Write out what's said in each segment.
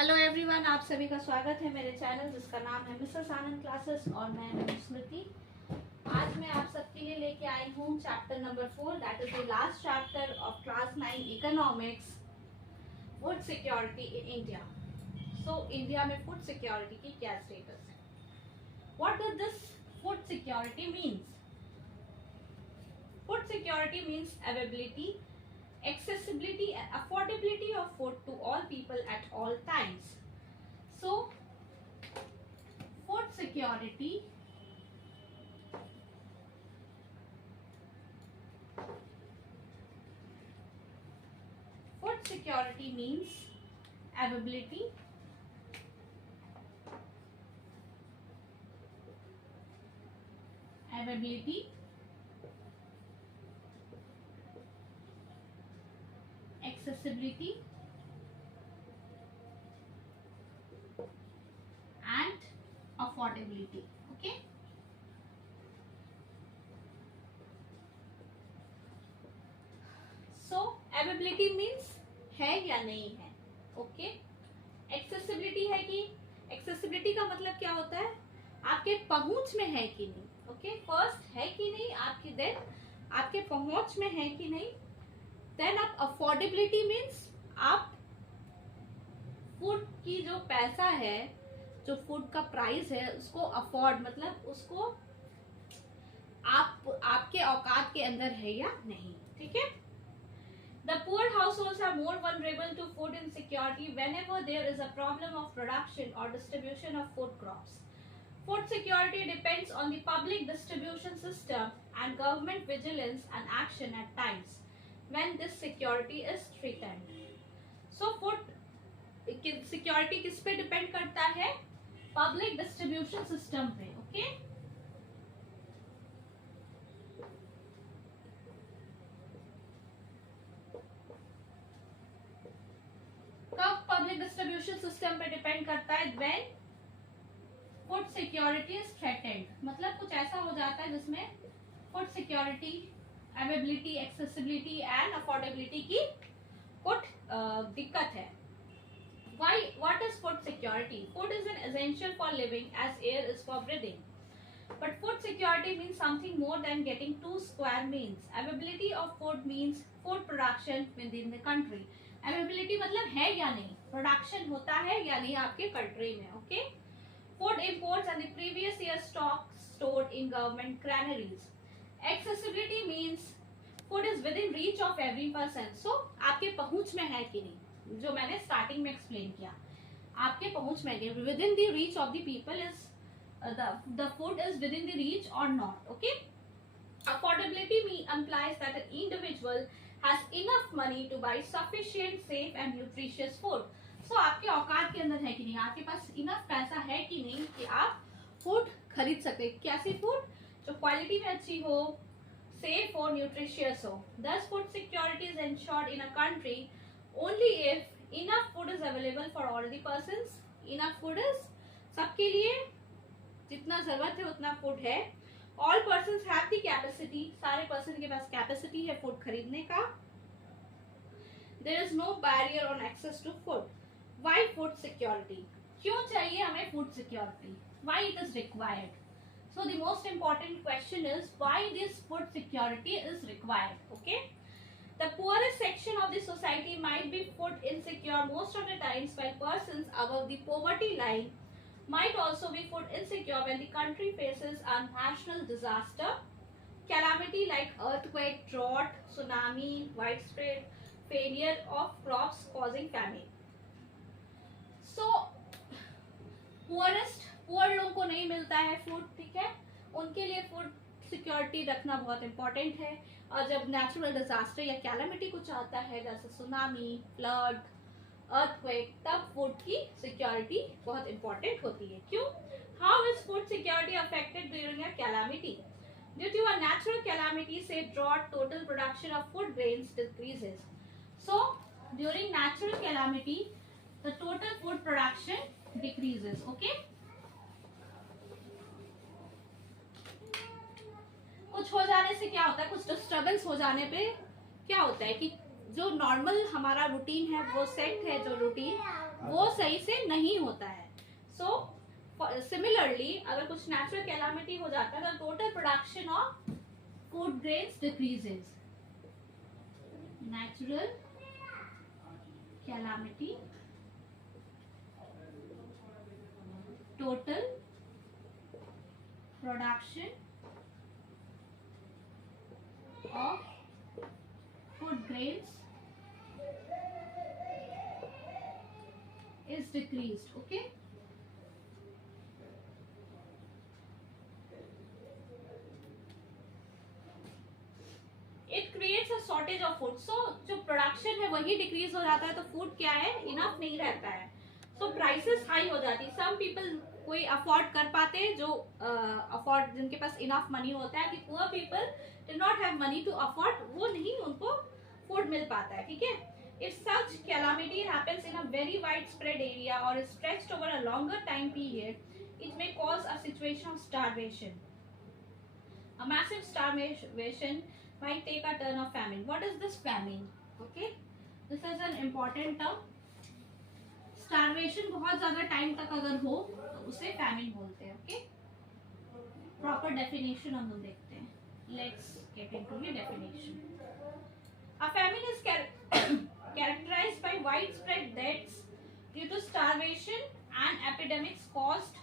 Hello everyone, आप सभी का स्वागत है मेरे चैनल जिसका नाम है मिसेस आनंद क्लासेस और मैं हूं स्मृति। आज मैं आप सबके लिए लेके आई हूं chapter number 4, that is the last chapter of class 9 economics, food security in India. So India में फूड सिक्योरिटी की क्या स्टेटस है? What does this food security means? Food security means availability, accessibility and affordability of food to all people at all times. So food security means availability, accessibility and affordability. Okay, so availability means है या नहीं है. Okay, accessibility है कि accessibility का मतलब क्या होता है? आपके पहुंच में है कि नहीं. ओके, फर्स्ट है कि नहीं आपकी, देन आपके पहुंच में है कि नहीं, देन आप अफोर्डेबिलिटी मीन्स आप फूड की जो पैसा है, जो फूड का प्राइस है, उसको अफोर्ड मतलब उसको आपके औकात के अंदर है या नहीं. ठीक है. The poor households are more vulnerable to food insecurity whenever there is a problem of production or distribution of food crops. Food security depends on the public distribution system and government vigilance and action at times when this security is threatened. So food security किस पे depend करता है? Public distribution system पे. Okay? कब public distribution system पे depend करता है? When food security is threatened, मतलब कुछ ऐसा हो जाता है जिसमें food security, availability, accessibility and affordability की कुछ दिक्कत है. Why? What is food security? Food is an essential for living as air is for breathing. But food security means something more than getting 2 square meals. Availability of food means food production within the country. Availability मतलब है या नहीं, production होता है या नहीं आपके country में. Okay. Food imports and the previous year stock stored in government granaries. Accessibility means food is within reach of every person. So आपके पहुंच में है कि नहीं, जो मैंने स्टार्टिंग में एक्सप्लेन किया, आपके पहुंच में है, within the reach of the people is the food is within the reach or not. Okay. Affordability implies that an individual has enough money to buy sufficient, safe and nutritious food. So आपके औकात के अंदर है कि नहीं, आपके पास enough पैसा है कि नहीं कि आप फूड खरीद सकते. कैसी फूड? जो क्वालिटी में अच्छी हो, सेफ हो, न्यूट्रिशियस हो. Thus food security is ensured in a country only if enough food is available for all the persons. Enough food is सबके लिए जितना जरूरत है उतना फूड है. All persons have the capacity, सारे पर्सन के पास कैपेसिटी है फूड खरीदने का. There is no barrier on access to food. Why food security? क्यों चाहिए हमें food security? Why it is required? So the most important question is why this food security is required. Okay. The poorest section of the society might be food insecure most of the times, while persons above the poverty line might also be food insecure when the country faces a national disaster, calamity like earthquake, drought, tsunami, widespread failure of crops causing famine. So poor लोगों को नहीं मिलता है food. ठीक है, उनके लिए food security रखना बहुत इंपॉर्टेंट है. और जब नेचुरल डिजास्टर या कैलामिटी कुछ आता है जैसे सुनामी, फ्लड, earthquake, तब फूड की सिक्योरिटी बहुत इंपॉर्टेंट होती है. क्यों? How is food security affected during a calamity? Due to a natural calamity से drought, total production of food grains decreases. So during natural calamity the total food production decreases. Okay. कुछ हो जाने से क्या होता है, कुछ डिस्टर्बेंस हो जाने पे क्या होता है कि जो नॉर्मल हमारा रूटीन है वो सेट है, जो रूटीन वो सही से नहीं होता है. सो सिमिलरली अगर कुछ नेचुरल कैलामिटी हो जाता है तो total production of food grains decreases. Natural calamity, total production of food grains is decreased. Okay. It creates a shortage of food. So जो प्रोडक्शन है वही डिक्रीज हो जाता है तो फूड क्या है, इनफ नहीं रहता है. सो प्राइसेस हाई हो जाती है. सम पीपल कोई अफोर्ड कर पाते हैं, जो अफोर्ड जिनके पास इनफ मनी होता है. कि poor people do not have money to afford, वो नहीं उनको फूड मिल पाता है. ठीक है. If such calamity happens in a very widespread area or is stretched over a longer time period, it may cause a situation of starvation. A massive starvation might take a turn of famine. What is this famine? Okay, this is an important term. Starvation बहुत ज़्यादा time तक अगर हो तो उसे famine बोलते हैं. Okay, proper definition हम लोग देखते हैं. Let's get into the definition. A famine is characterized by widespread deaths due to starvation and epidemics caused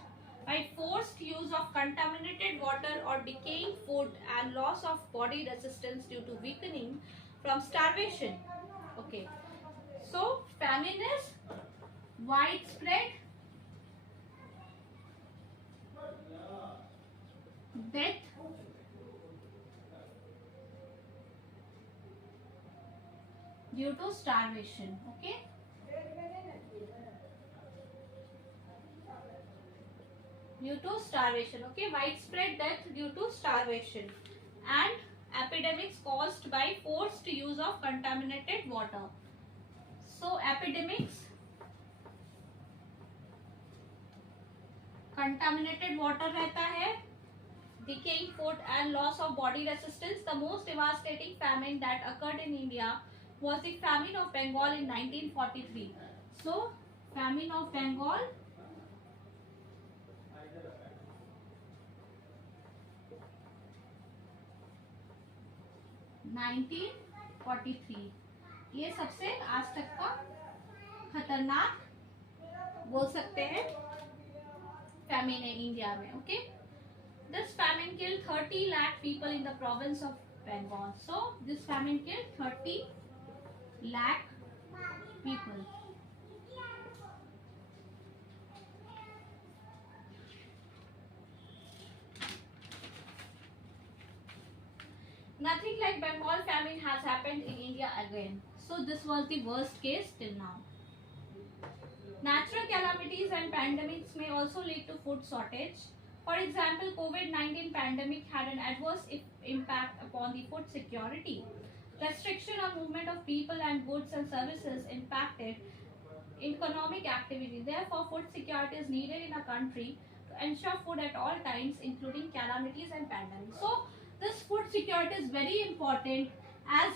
by forced use of contaminated water or decaying food and loss of body resistance due to weakening from starvation. Okay, so famine is widespread death due to starvation. Okay, due to starvation. Okay, widespread death due to starvation and epidemics caused by forced use of contaminated water. So epidemics, contaminated water रहता है, decaying food and loss of body resistance. The most devastating famine that occurred in India was the famine of Bengal in 1943. So famine of Bengal 1943. ये सबसे आज तक का खतरनाक बोल सकते हैं famine in India में. Okay, this famine killed 30 lakh people in the province of Bengal. So this famine killed 30 lakh people. Nothing like Bengal famine has happened in India again. So this was the worst case till now. Natural calamities and pandemics may also lead to food shortage. For example, COVID-19 pandemic had an adverse impact upon the food security. Restriction on movement of people and goods and services impacted economic activity. Therefore, food security is needed in a country to ensure food at all times, including calamities and pandemics. So, this food security is very important as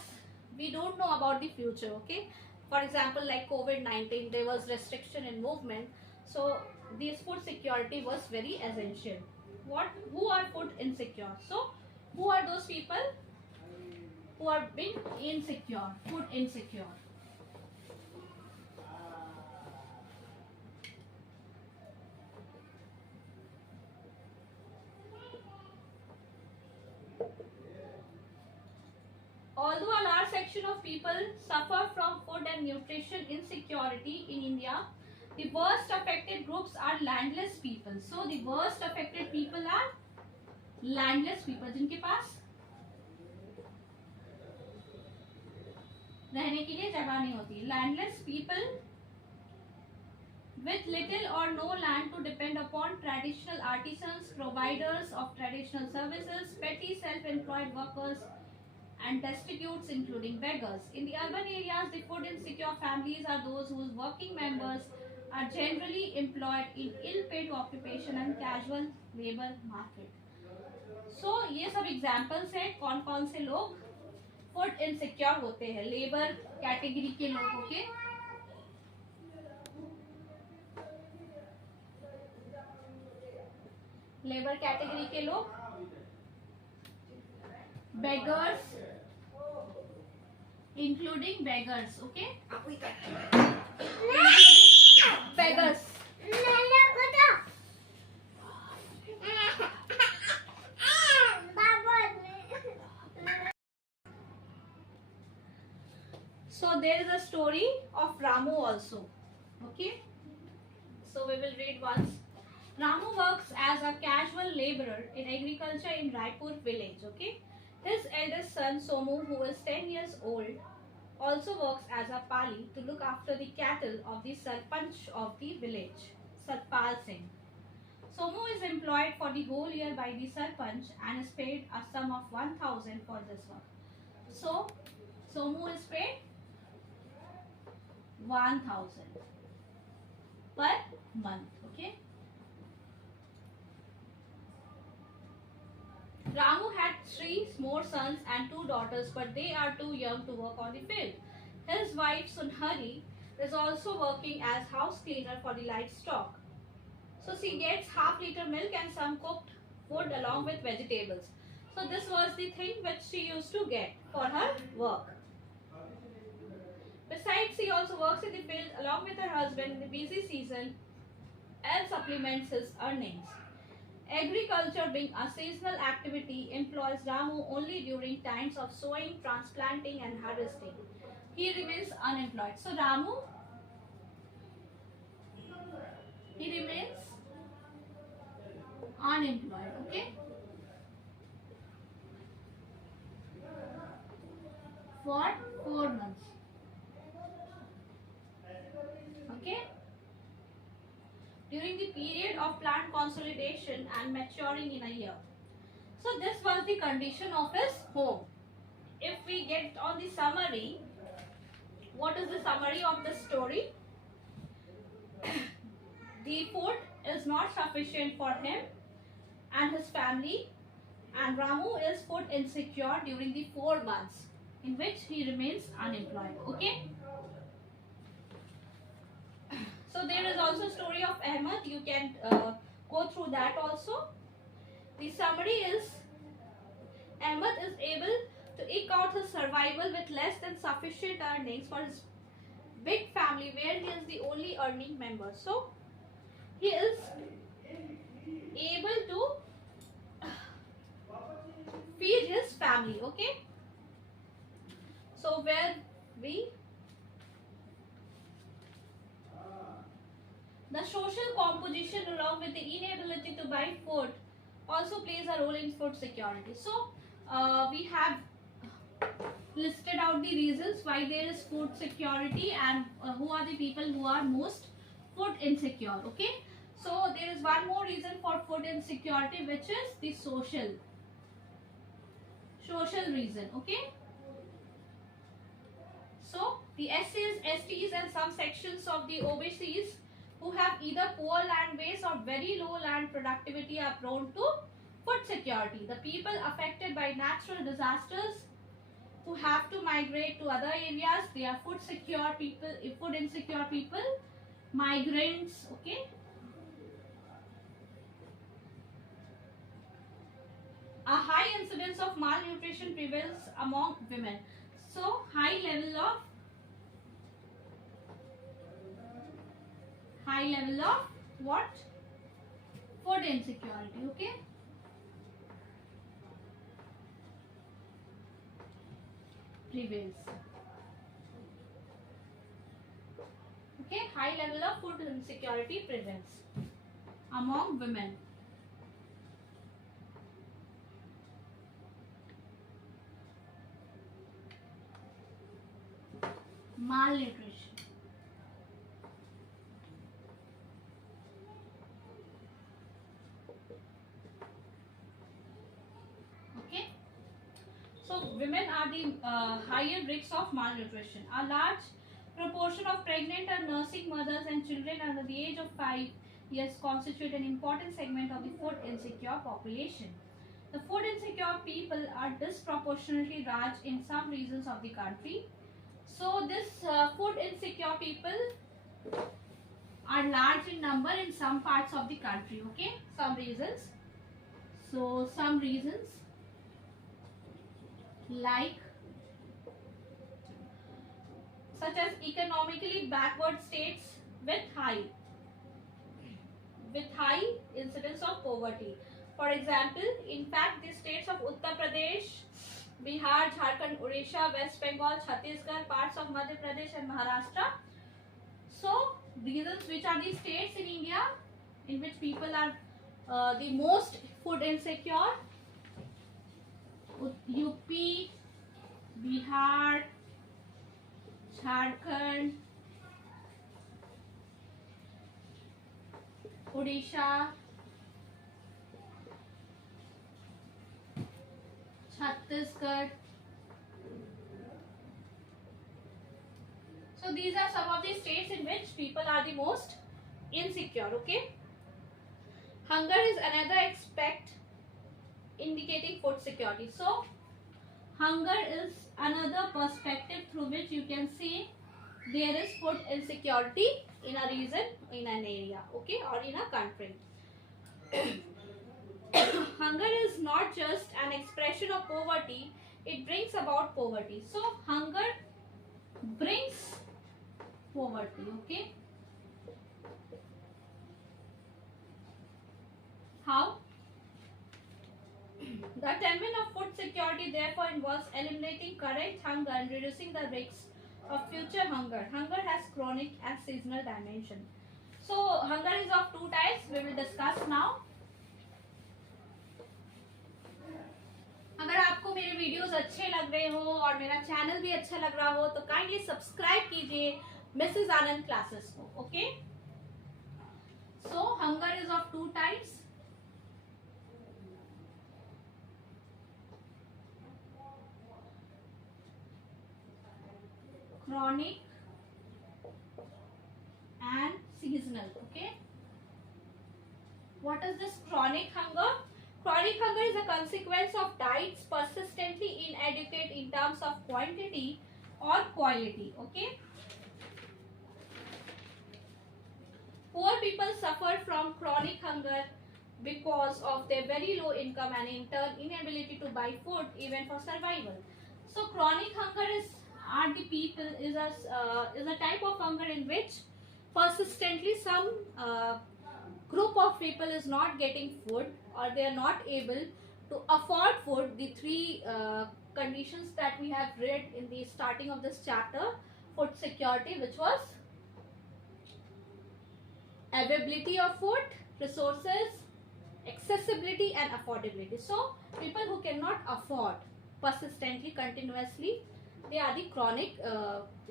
we don't know about the future. Okay, for example, like COVID-19, there was restriction in movement. So, this food security was very essential. Who are food insecure? So, who are those people who are being insecure, food insecure? Although a large section of people suffer from food and nutrition insecurity in India, the worst affected groups are landless people. So the worst affected people are landless people, जिनके पास रहने के लिए जगह नहीं होती. Landless people with little or no land to depend upon, traditional artisans, providers of traditional services, petty self-employed workers, and destitutes including beggars. In the urban areas, the food insecure families are those whose working members are generally employed in ill-paid occupation and casual labor market. So ये सब examples हैं कौन कौन से लोग food insecure होते हैं. Labour category के लोगों के लेबर कैटेगरी के लोग, beggars including beggars, okay, beggars. So there is a story of Ramu also, okay, so we will read once. Ramu works as a casual laborer in agriculture in Raipur village, okay. His eldest son Somu, who is 10 years old, also works as a pali to look after the cattle of the sarpanch of the village, Satpal Singh. Somu is employed for the whole year by the sarpanch and is paid a sum of 1000 for this work. So Somu is paid 1000 per month, okay. Ramu had 3 more sons and 2 daughters, but they are too young to work on the field. His wife Sunhari is also working as house cleaner for the livestock. So she gets half-liter milk and some cooked food along with vegetables. So this was the thing which she used to get for her work. Besides, she also works in the field along with her husband in the busy season and supplements his earnings. Agriculture, being a seasonal activity, employs Ramu only during times of sowing, transplanting and harvesting. He remains unemployed. So Ramu, he remains unemployed, okay, for 4 months, okay. During the period of plant consolidation and maturing in a year. So this was the condition of his home. If we get on the summary, what is the summary of the story? The food is not sufficient for him and his family, and Ramu is food insecure during the 4 months in which he remains unemployed, okay. So there is also story of Ahmed. You can go through that also. The summary is Ahmed is able to eke out his survival with less than sufficient earnings for his big family where he is the only earning member. So he is able to feed his family, okay. So where we the social composition along with the inability to buy food also plays a role in food security. So we have listed out the reasons why there is food security and who are the people who are most food insecure, okay. So there is one more reason for food insecurity, which is the social reason, okay. So the SCs, STs and some sections of the OBCs who have either poor land base or very low land productivity are prone to food security. The people affected by natural disasters who have to migrate to other areas, they are food secure people, food insecure people, migrants, okay. A high incidence of malnutrition prevails among women. So high level of what? Food insecurity, okay. Prevails. Okay, high level of food insecurity prevails among women. Malnutrition. Okay. So women are the higher risks of malnutrition. A large proportion of pregnant and nursing mothers and children under the age of 5 years constitute an important segment of the food insecure population. The food insecure people are disproportionately large in some regions of the country. So this food insecure people are large in number in some parts of the country, okay, some reasons. So some reasons like such as economically backward states with high incidence of poverty. For example, in fact, the states of Uttar Pradesh, Bihar, Jharkhand, Odisha, West Bengal, Chhattisgarh, parts of Madhya Pradesh and Maharashtra. So, reasons which are the states in India in which people are the most food insecure: UP, Bihar, Jharkhand, Odisha, Chhattisgarh. So these are some of the states in which people are the most insecure. Okay. Hunger is another aspect indicating food security. So hunger is another perspective through which you can see there is food insecurity in a region, in an area, okay, or in a country. Hunger is not just an expression of poverty, it brings about poverty. So hunger brings poverty, okay. How? The attainment of food security therefore involves eliminating current hunger and reducing the risks of future hunger. Hunger has chronic and seasonal dimension. So hunger is of two types. We will discuss now. अगर आपको मेरे videos अच्छे लग रहे हो और मेरा channel भी अच्छा लग रहा हो तो काइंडली सब्सक्राइब कीजिए मिसेस आनंद क्लासेस को. Okay. So hunger is of two types. Chronic and seasonal. Okay. What is this chronic hunger? Chronic hunger is a consequence of diets persistently inadequate in terms of quantity or quality. Okay. Poor people suffer from chronic hunger because of their very low income and in turn inability to buy food even for survival. So chronic hunger is a type of hunger in which persistently some group of people is not getting food or they are not able to afford food. The three conditions that we have read in the starting of this chapter: food security, which was availability of food, resources, accessibility and affordability. So people who cannot afford persistently, continuously, they are the chronic,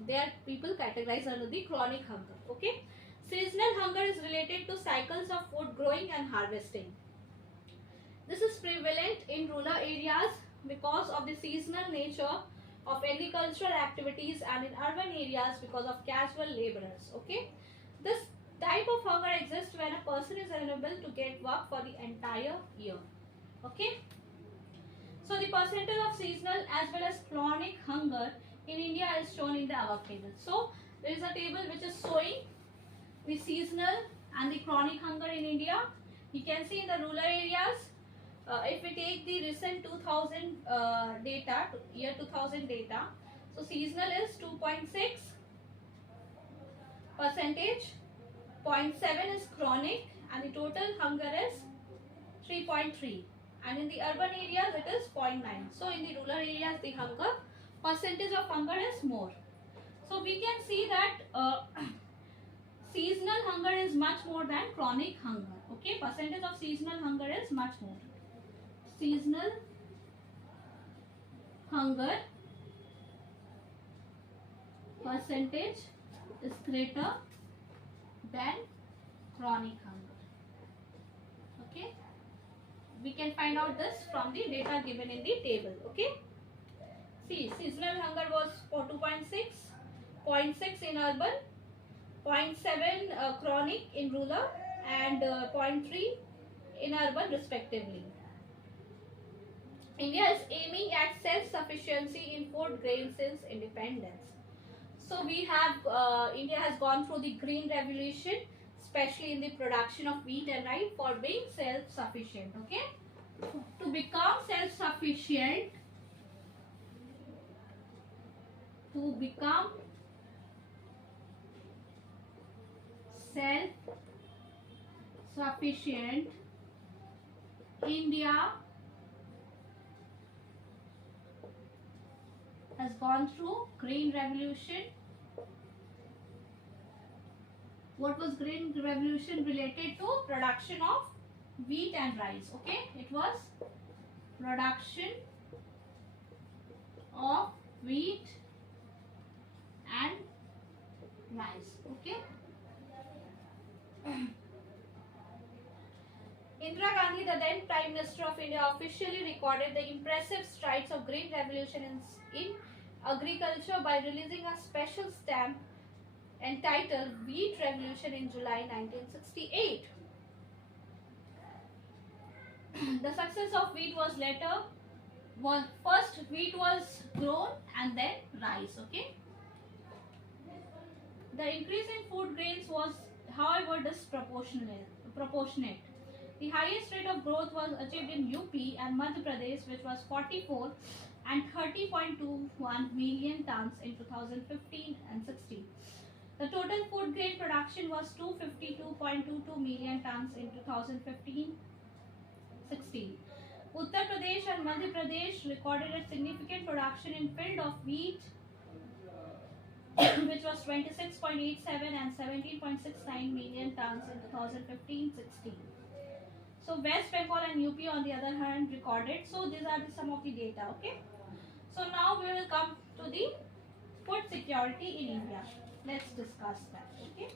they are people categorized under the chronic hunger. Okay. Seasonal hunger is related to cycles of food growing and harvesting. This is prevalent in rural areas because of the seasonal nature of agricultural activities and in urban areas because of casual laborers. Okay. This type of hunger exists when a person is unable to get work for the entire year. Okay. So the percentage of seasonal as well as chronic hunger in India is shown in the above table. So there is a table which is showing the seasonal and the chronic hunger in India. You can see in the rural areas, if we take the recent 2000 data, year 2000 data, so seasonal is 2.6%, 0.7 is chronic, and the total hunger is 3.3. And in the urban areas it is 0.9. So in the rural areas the hunger percentage of hunger is more. So we can see that seasonal hunger is much more than chronic hunger. Okay, percentage of seasonal hunger is much more. Seasonal hunger percentage is greater than chronic hunger. Okay. We can find out this from the data given in the table. Okay. See, seasonal hunger was for 2.6, 0.6 in urban, 0.7 chronic in rural, and 0.3 in urban respectively. India is aiming at self-sufficiency in food grain since independence. So we have, India has gone through the green revolution, especially in the production of wheat and rice, for being self-sufficient. Okay. To become self-sufficient, to become self-sufficient, India has gone through Green Revolution. What was Green Revolution? Related to production of wheat and rice. Okay, it was production of wheat and rice. Okay. Indira Gandhi, the then Prime Minister of India, officially recorded the impressive strides of Green Revolution in agriculture by releasing a special stamp entitled Wheat Revolution in July 1968. The success of wheat was first wheat was grown and then rice. Okay. The increase in food grains was, however, disproportionate. The highest rate of growth was achieved in UP and Madhya Pradesh, which was 44 and 30.21 million tons in 2015 and 16. The total food grain production was 252.22 million tons in 2015-16. Uttar Pradesh and Madhya Pradesh recorded a significant production in field of wheat, which was 26.87 and 17.69 million tons in 2015-16. So West Bengal and UP on the other hand recorded. So these are some of the data. Okay. So now we will come to the food security in India. Let's discuss that. Okay.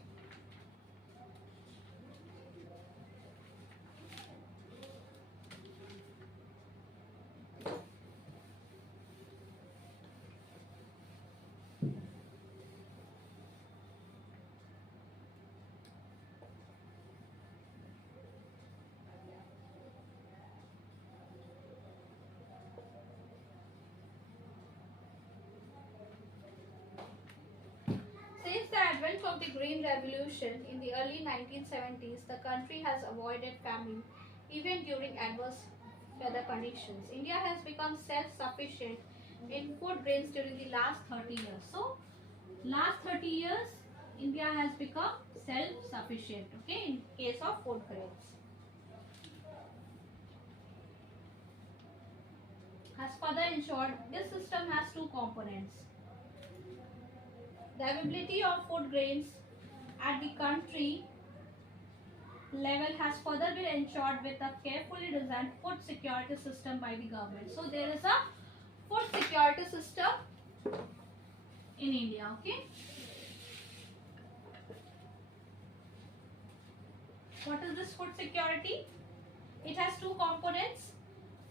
Since the advent of the Green Revolution in the early 1970s, the country has avoided famine even during adverse weather conditions. India has become self-sufficient in food grains during the last 30 years. So, last 30 years, India has become self-sufficient, okay, in case of food grains. Has further ensured this system has two components. The availability of food grains at the country level has further been ensured with a carefully designed food security system by the government. So there is a food security system in India. Okay. What is this food security? It has two components: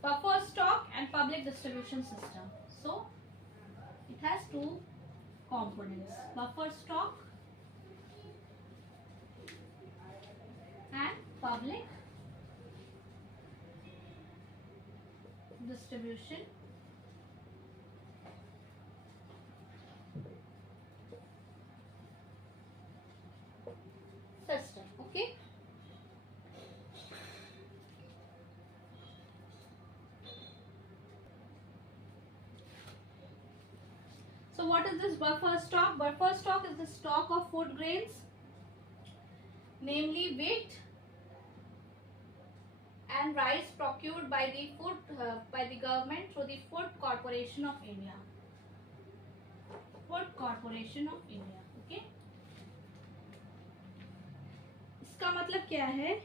buffer stock and public distribution system. So it has two components: buffer stock and public distribution system. Okay. So what is this buffer stock? Buffer stock is the stock of food grains, namely wheat and rice, procured by the government through the Food Corporation of India. Food Corporation of India. Okay. इसका मतलब क्या है?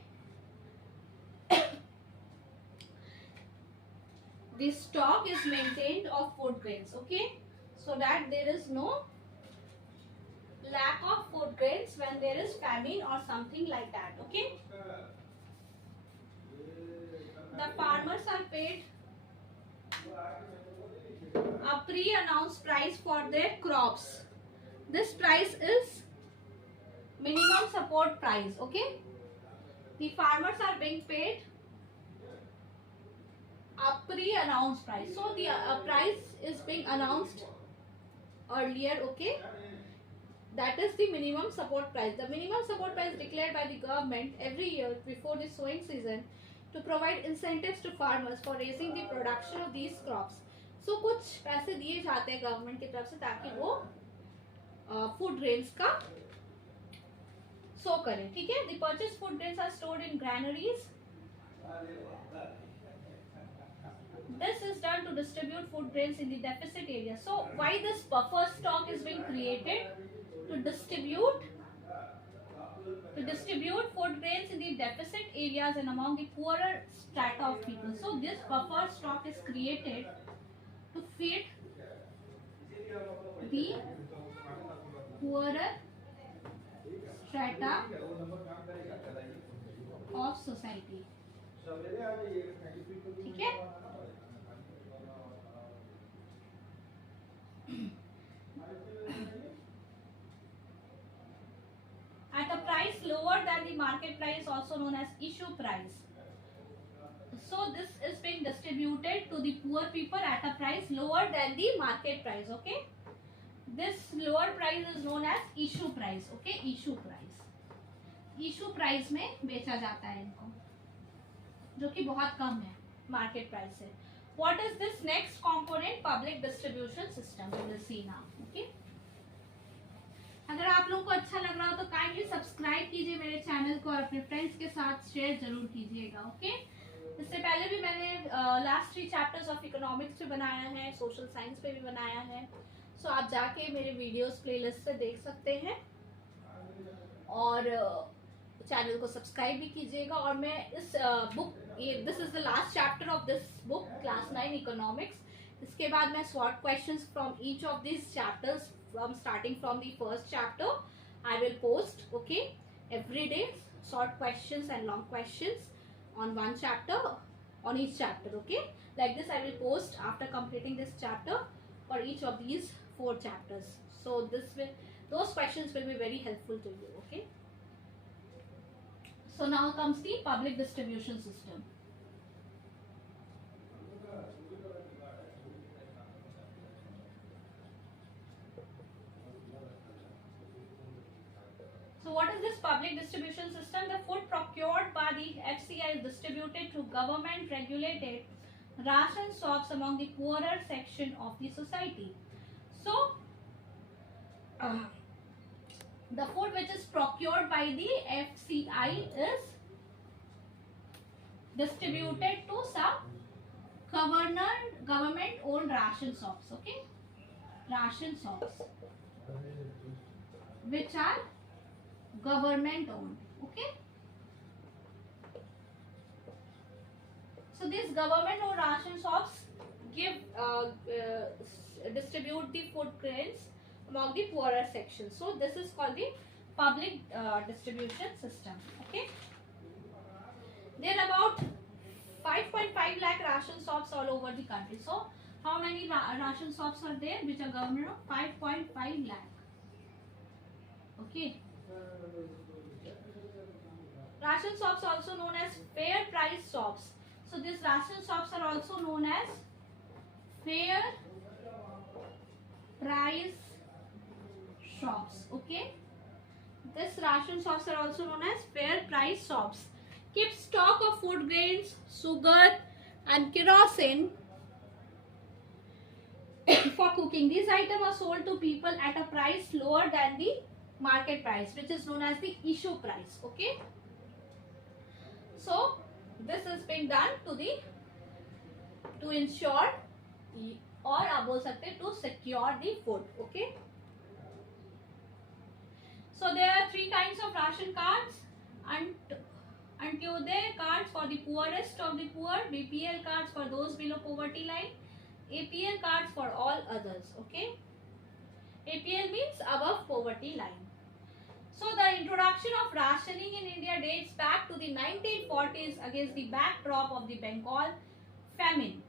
The stock is maintained of food grains. Okay. So that there is no lack of food grains when there is famine or something like that. Okay. The farmers are paid a pre-announced price for their crops. This price is minimum support price. Okay. The farmers are being paid a pre-announced price. So the price is being announced earlier. Okay. That is the minimum support price. The minimum support price declared by the government every year before the sowing season to provide incentives to farmers for raising the production of these crops. So कुछ पैसे दिए जाते हैं government की तरफ से ताकि वो फूड ग्रेन्स का सो करें, ठीक है. The purchased food grains are stored in granaries. This is done to distribute food grains in the deficit area. So why this buffer stock is being created? To distribute food grains in the deficit areas and among the poorer strata of people. So this buffer stock is created to feed the poorer strata of society. ठीक है. At a price lower than the market price, also known as issue price. So this is being distributed to the poor people at a price lower than the market price. Okay, this lower price is known as issue price. Okay, issue price. Issue price में बेचा जाता है इनको, जो कि बहुत कम है market price से. What is this next component? Public distribution system. We will see now. Okay. अगर आप लोगों को अच्छा लग रहा हो तो काइंडली सब्सक्राइब कीजिए मेरे चैनल को और अपने फ्रेंड्स के साथ शेयर जरूर कीजिएगा. ओके. इससे पहले भी मैंने लास्ट 3 चैप्टर्स ऑफ इकोनॉमिक्स पे बनाया है, सोशल साइंस पे भी बनाया है. सो आप जाके मेरे वीडियोस प्लेलिस्ट से देख सकते हैं और चैनल को सब्सक्राइब भी कीजिएगा. और मैं इस this is the last chapter of this book, class 9 economics. इसके बाद मैं short questions from each of this chapters starting from the first chapter I will post, okay, every day short questions and long questions on one chapter, on each chapter. Okay, like this I will post after completing this chapter for each of these 4 chapters. So those questions will be very helpful to you. Okay, so now comes the public distribution system. So what is this public distribution system? The food procured by the FCI is distributed through government regulated ration shops among the poorer section of the society. So the food which is procured by the FCI is distributed to some government owned ration shops. Okay, ration shops which are government owned. Okay, so these government owned ration shops distribute the food grains among the poorer sections. So this is called the public distribution system. Okay, there are about 5.5 lakh ration shops all over the country. So how many ration shops are there which are government owned? 5.5 lakh. Okay, ration shops also known as fair price shops. So these ration shops are also known as fair price shops. Okay, this ration shops are also known as fair price shops. Keep stock of food grains, sugar and kerosene for cooking. These items are sold to people at a price lower than the market price, which is known as the issue price. Okay, so this is being done to ensure, or आप बोल सकते to secure the food. Okay, so there are 3 kinds of ration cards. Antyodaya cards for the poorest of the poor, BPL cards for those below poverty line, APL cards for all others. Okay, APL means above poverty line. So the introduction of rationing in India dates back to the 1940s against the backdrop of the Bengal famine.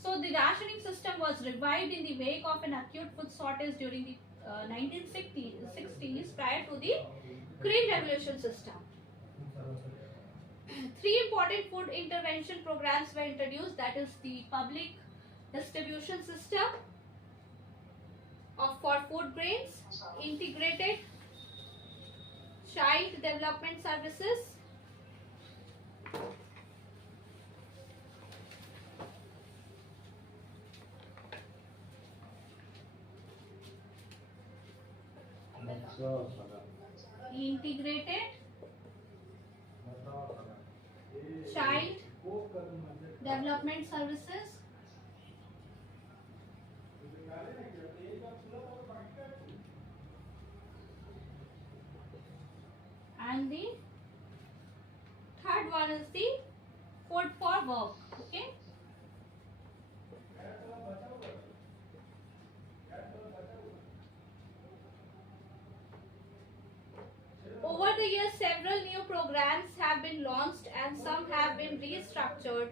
So the rationing system was revived in the wake of an acute food shortage during the 1960s prior to the Green Revolution system. 3 important food intervention programs were introduced, that is the public distribution system for food grains, integrated child development services, integrated child development services and the third one is the food for work. Okay. Over the years, several new programs have been launched and some have been restructured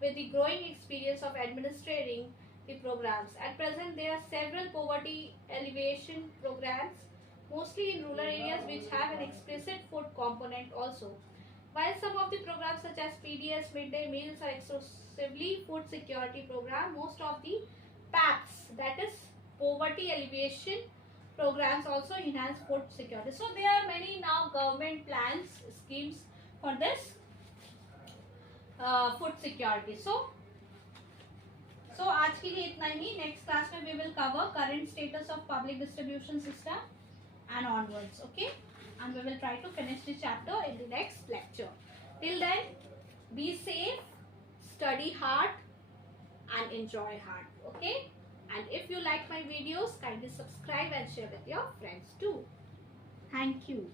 with the growing experience of administering the programs. At present, there are several poverty alleviation programs, mostly in rural areas, which have an explicit food component also. While some of the programs such as PDS, midday meals are exclusively food security program, most of the PAPs, that is poverty alleviation programs, also enhance food security. So there are many now government plans, schemes for this food security. So आज के लिए इतना ही. Next class में we will cover current status of public distribution system and onwards. Okay, and we will try to finish the chapter in the next lecture. Till then, be safe, study hard and enjoy hard. Okay, and if you like my videos, kindly subscribe and share with your friends too. Thank you.